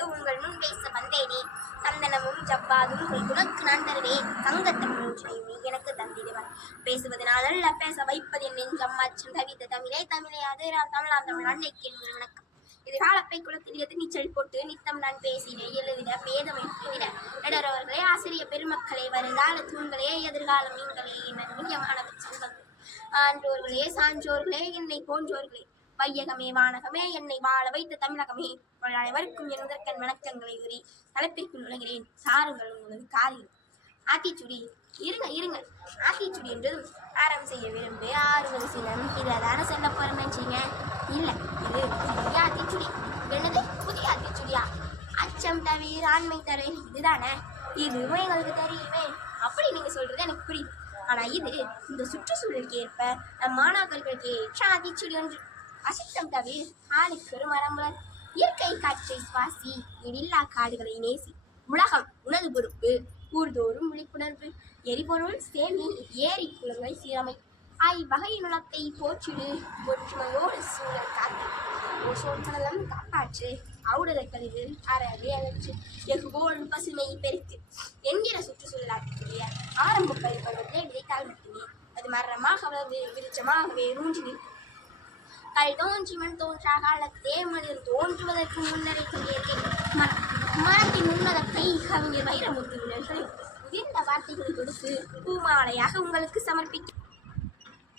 கொண்டு உங்கள் முன் பேச வந்தேனே. சந்தனமும் ஜவ்வாதும் உங்கள் குணக்கு நான் தருவேன். தங்கத்தமிழ் எனக்கு தந்திடுவார் பேசுவதனால் அல்ல பேச வைப்பது என் நெஞ்சம். அச்சம் தவித்த தமிழே தமிழே அது தமிழாம் தமிழ். அன்னைக்கு என் வணக்கம். எதிர்காலப்பை குளத்தில் நீச்சல் போட்டு நித்தம் நான் பேசினேன் எழுதிட பேதம் எழுதிட இடரவர்களே ஆசிரியர் பெருமக்களே வருங்கால தூண்களே எதிர்காலம் நீங்களே என் இனிய மாணவ ஆன்றோர்களே சான்றோர்களே என்னை போன்றோர்களே. வையகமே வானகமே என்னை வாழ வைத்த தமிழகமே. உங்கள் அனைவருக்கும் என் வணக்கங்களை கூறி தலைப்பிற்குள் நுழைகிறேன். சாருங்கள் உங்களது காரியம் ஆத்திச்சுடி இருங்க இருங்க. ஆத்திச்சுடி என்றதும் ஆரம் செய்ய விரும்பு. ஆறுதல் சிலம் இதான சொல்ல போறேன்னு இல்லை இது புதிய ஆத்திச்சுடி. என்னது? புதிய ஆத்திச்சுடியா? அச்சம் தவிர ஆண்மை தருவேன் இதுதானே? இதுவும் எங்களுக்கு தெரியுமே. அப்படி நீங்கள் சொல்கிறது எனக்கு புரியுது. ஆனால் இது இந்த சுற்றுச்சூழலுக்கு ஏற்ப நம் மாணாக்கர்களுக்கு ஏற்ற ஆத்திச்சுடி ஒன்று. அசித்தம் தவிர ஆளுக்கு ஒரு இயற்கை காற்றை சுவாசி இடில்லா காடுகளை நேசி உலகம் உனது பொறுப்பு ஊர்தோறும் விழிப்புணர்வு எரிபொருள் சேமி ஏரி குளங்கள் சீரமை. ஆய் வகை நலத்தை போற்றிடு ஒற்றுமையோடு சூழல் காத்து. ஓசோன் காப்பாற்று அவுடலை கழிவு அறவே அகற்று எகுபோல் பசுமை பெருத்து என்கிற சுற்றுச்சூழல் ஆற்றக்கூடிய ஆரம்ப பயிர்படுவதே விதைத்தால் மட்டுமே அது மரமாக வளர்ந்து விருச்சமாகவே ரூஞ்சி நிற்கும் கல் தோன்றி மண் தோன்றா காலத்தே மனிதன் தோன்றுவதற்கு முன்னரே சொல்லியிருக்கேன். மரத்தின் உன்னதத்தை கவிஞர் வைரமுத்து வினர்கள் உயர்ந்த வார்த்தைகளை கொடுத்து பூமாலையாக உங்களுக்கு சமர்ப்பிக்க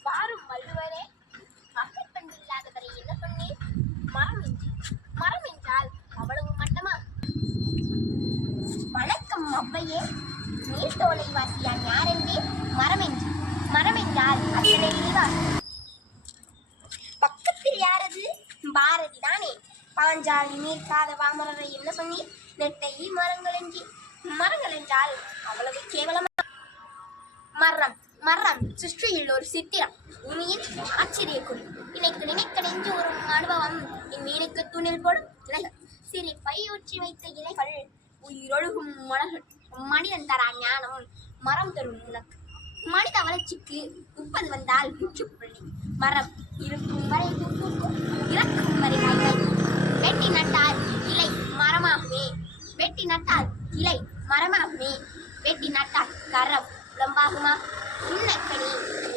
வாரும் வள்ளுவரே மக்கள் பண்பு இல்லாதவரை என்ன பண்ணேன்? மரம் என்று மரம் என்றால் அவ்வளவு மட்டமா? வணக்கம் அவ்வையே நீர்த்தோலை வாசியான் யார் என்பேன் மரம் என்று மரம் என்றால் அத்தனை பாஞ்சாலி நீர்க்காத வாமரரை என்ன சொன்னீர் நெட்டை மரங்கள் என்று மரங்கள் என்றால் அவ்வளவு கேவலமா மரம் மரம் சிருஷ்டியில் ஒரு சித்திரம் பூமியின் ஆச்சரிய குறி இன்னைக்கு நினைக்க நெஞ்சு ஒரு அனுபவம். என் மீனுக்கு துணில் போடும் இலைகள். சிறு பையூற்றி வைத்த இலைகள். உயிரொழுகும் மலர்கள். மனிதன் தரா ஞானம். மரம் தரும் உனக்கு. மனித வளர்ச்சிக்கு முப்பது வந்தால் முற்றுப்புள்ளி மரம் இருக்கும் வரை இறக்கும் வரை வெட்டி நட்டால் இலை மரமாகுமே. வெட்டி நட்டால் இலை மரமாகுமே. வெட்டி நட்டால் கரம் உடம்பாகுமா உன்னக்கனி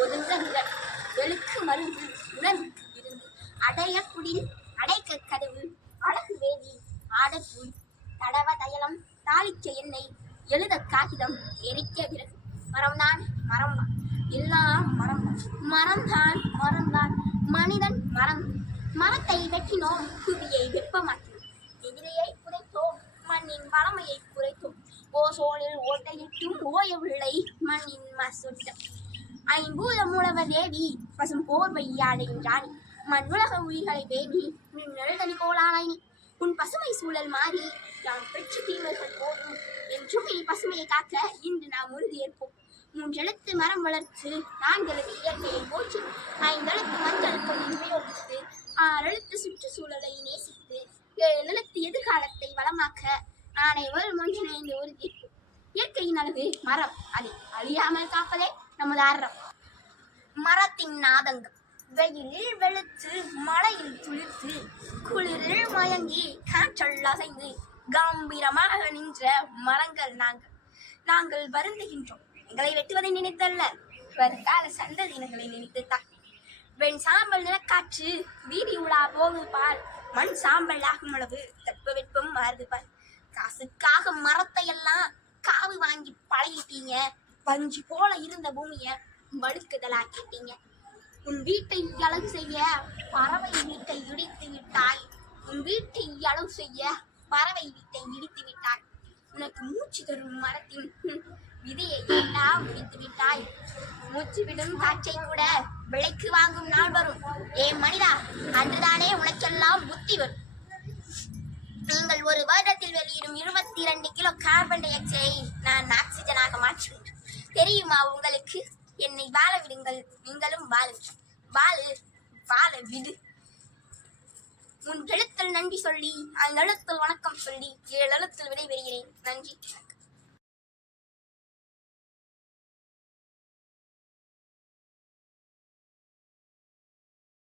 ஒதுங்க நிழல் எழுக்கு மருந்து உணர்வுக்கு இருந்து அடைய குடில் அடைக்க கதவு அழகு வேதி ஆடப்பூய் தடவ தயலம் தாளிக்க எண்ணெய் எழுத காகிதம் எரிக்க விறகு. மரம்தான் மரம்தான். எல்லாம் மரம் மரம்தான் மரம்தான். மனிதன் மரம் மரத்தை வெட்டினோம். புவியை வெப்பமாக்கினோம். எதிரையை புதைத்தோம். மண்ணின் வளமையை குறைத்தோம். ஓசோனில் ஓட்டையிட்டும் ஓயவில்லை. மண்ணின் மசுட்டம் ஐம்பூத மூலவர் தேவி பசும் போர்வை யாழையும் ராணி. மண்ணுலக உயிர்களை வேவி நிழல்தனி கோளானாய் நீ. உன் பசுமை சூழல் மாறி நாம் பெற்று தீவர்கள் போதும்? என்றும் நீ பசுமையை காக்க இன்று நாம் உறுதியேற்போம். மூன்றெழுத்து மரம் வளர்த்து நான்கெழுத்து இயற்கையை போற்றி பேராடைவர் மனுஷனை இந்த ஊருக்கு இயற்கையின் அழகு மரம். அதை அழியாமல் காப்பதே நமது அறம் மரத்தின் நாதங்கள் வெயிலில் வெளுத்து மழையில் துளிர்த்து குளிரில் மயங்கி காற்றல் அசைந்து கம்பீரமாக நின்ற மரங்கள் நாங்கள். நாங்கள் வருந்துகின்றோம். எங்களை வெட்டுவதை நினைத்தல்ல. வருங்கால சந்ததியினர்களை நினைத்துத்தான். வெண் சாம்பல் நிலக்காற்று வீதி உலா போகுது பார் மண் சாம்பல் ஆகும் அளவு தட்பவெப்பம் மாறுது பார் காசுக்காக மரத்தை எல்லாம் காவு வாங்கி பழகிட்டீங்க. பஞ்சு போல இருந்த பூமிய வழுக்குதலாக்கிட்டீங்க. உன் வீட்டை அழகு செய்ய பறவை வீட்டை இடித்து விட்டாய். உன் வீட்டை அழகு செய்ய பறவை வீட்டை இடித்து விட்டாய். உனக்கு மூச்சு தரும் மரத்தின் விதையை எல்லாம் முடித்து விட்டாய். மூச்சு விடும் காற்றை கூட விலைக்கு வாங்கும் நாள் வரும். ஏ மனிதா அன்றுதானே உனக்கெல்லாம் புத்தி வரும். வெளியிடும் இருபத்தி இரண்டு கிலோ கார்பன் டை ஆக்சைடை நான் ஆக்சிஜனாக மாற்றுவேன் தெரியுமா உங்களுக்கு? என்னை வாழ விடுங்கள் நீங்களும் வாழுங்கள் வாழு வாழ விடு. உன் எழுத்தில் நன்றி சொல்லி அந்த எழுத்தில் வணக்கம் சொல்லி ஏழு எழுத்தில் விடைபெறுகிறேன். நன்றி.